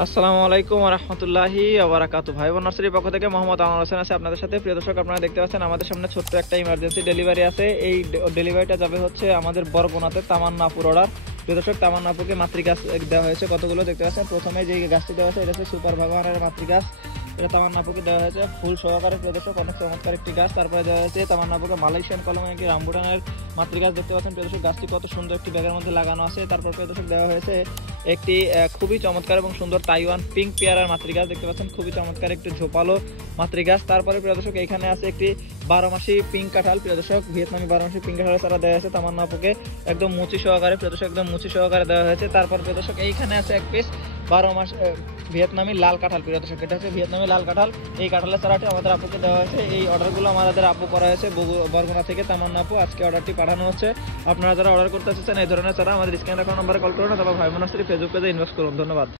আসসালামু আলাইকুম ওয়া রাহমাতুল্লাহি ওয়া বারাকাতুহু। ভাই বোন নার্সারির পক্ষ থেকে মোহাম্মদ আনোয়ার হোসেন আছে আপনাদের সাথে। প্রিয় দর্শক, আপনারা দেখতে পাচ্ছেন আমাদের সামনে ছোট্ট একটা ইমার্জেন্সি ডেলিভারি আছে। এই ডেলিভারিটা যাবে হচ্ছে আমাদের বরগুনাতে তামান্নাপুর অর্ডার। প্রিয় দর্শক, তামান্নাপুরকে মাতৃগাছ দেওয়া হয়েছে কতগুলো দেখতে পাচ্ছেন। প্রথমে যে গাছটি দেওয়া হয়েছে এটা হচ্ছে সুপার ভাগওয়ানের মাতৃগাছ। এটা তামান্নাপুরকে দেওয়া হয়েছে ফুল সহকারে। প্রিয় দর্শক, অনেক চমৎকার একটি গাছ। তারপরে দেওয়া হয়েছে তামান্নাপুরকে মালয়েশিয়ান কলমের একটি রামবুটানের মাতৃগাছ দেখতে পাচ্ছেন। প্রিয় দর্শক, গাছটি কত সুন্দর একটি ব্যাগের মধ্যে লাগানো আছে। তারপর প্রিয় দর্শক দেওয়া হয়েছে একটি খুবই চমৎকার এবং সুন্দর তাইওয়ান পিঙ্ক পেয়ারার মাতৃগাছ দেখতে পাচ্ছেন, খুবই চমৎকার একটি ঝোপালো মাতৃগাছ। তারপরে প্রিয় দর্শক এখানে আছে একটি 12 মাসি পিঙ্ক কাঁঠাল। প্রিয় দর্শক, ভিয়েতনামি 12 মাসি পিঙ্ক কাঁঠালের চারা দেওয়া হয়েছে তামান্না আপুকে একদম মুচি সহকারে। প্রিয় দর্শক, একদম মুচি সহকারে দেওয়া হয়েছে। তারপর প্রিয় দর্শক এইখানে আছে এক পিস 12 মাস ভিয়েতনামি লাল কাঁঠাল। প্রিয় দর্শক, এটা হচ্ছে ভিয়েতনামি লাল কাঁঠাল। এই কাঁঠালের চারাটি আমাদের আপুকে দেওয়া হয়েছে। এই অর্ডারগুলো আমাদের আপু করা হয়েছে বরগুনা থেকে তামান্না আপু। আজকে অর্ডারটি পাঠানো হচ্ছে। আপনারা যারা অর্ডার করতে চাচ্ছেন এই ধরনের চারা আমাদের স্ক্রিনে রাখা নম্বরে কল করুন অথবা ভাই বোন নার্সারি ফেসবুক পেজে ইনবক্স করুন। ধন্যবাদ।